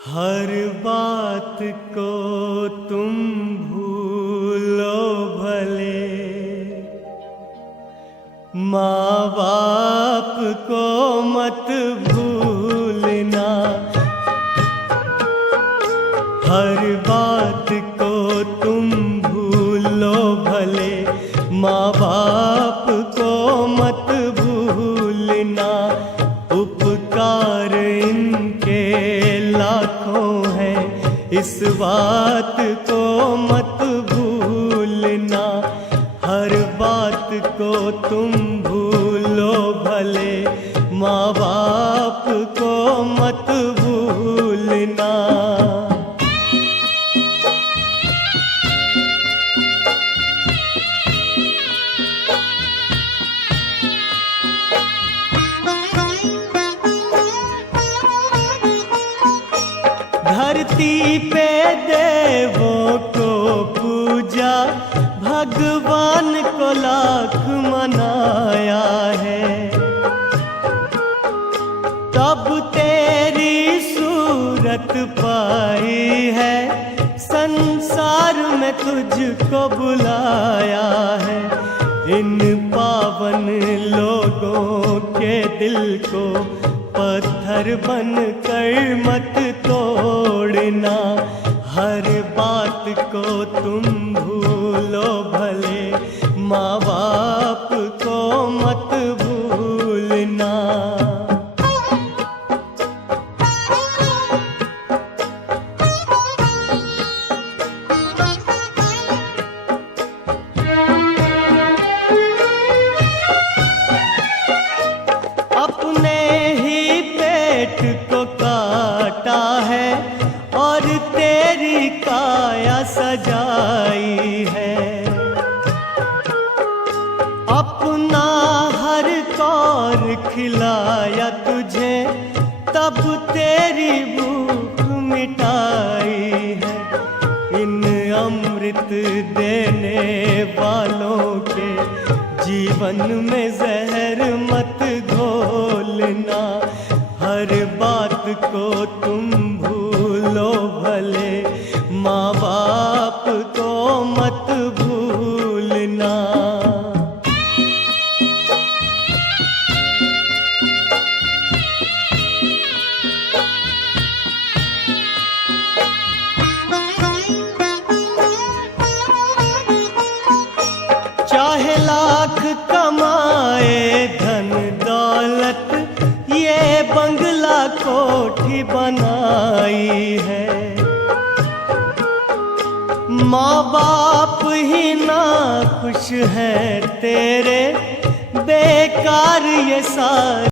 हर बात को तुम भूलो भले, माँ बाप को मत भूलना। हर बात को तुम भूलो भले, माँ बाप को मत भूलना। उपकार इनके लाखों हैं, इस बात को मत भूलना। हर बात को तुम भूलो भले, माँ बाप को मत भूलना। धरती पे देवों को पूजा, भगवान को लाख मनाया है। तब तेरी सूरत पाई है, संसार में तुझको बुलाया है। इन पावन लोगों के दिल को पत्थर बन कर मत तोड़ना। हर बात को तुम भूलो भले, माँ बाप को मत भूलना। अपने ही पेट को काटा है और तेरी काया सजाई है। अपना हर कौर खिलाया तुझे, तब तेरी भूख मिटाई है। इन अमृत देने वालों के जीवन में जहर मत घोलना। हर बात को तुम भूलो भले, माँ बाप को मत भूलना। चाहे लाख कमाए धन दौलत, ये बंगला कोठी बनाई है। माँ बाप ही ना खुश है तेरे, बेकार ये सारी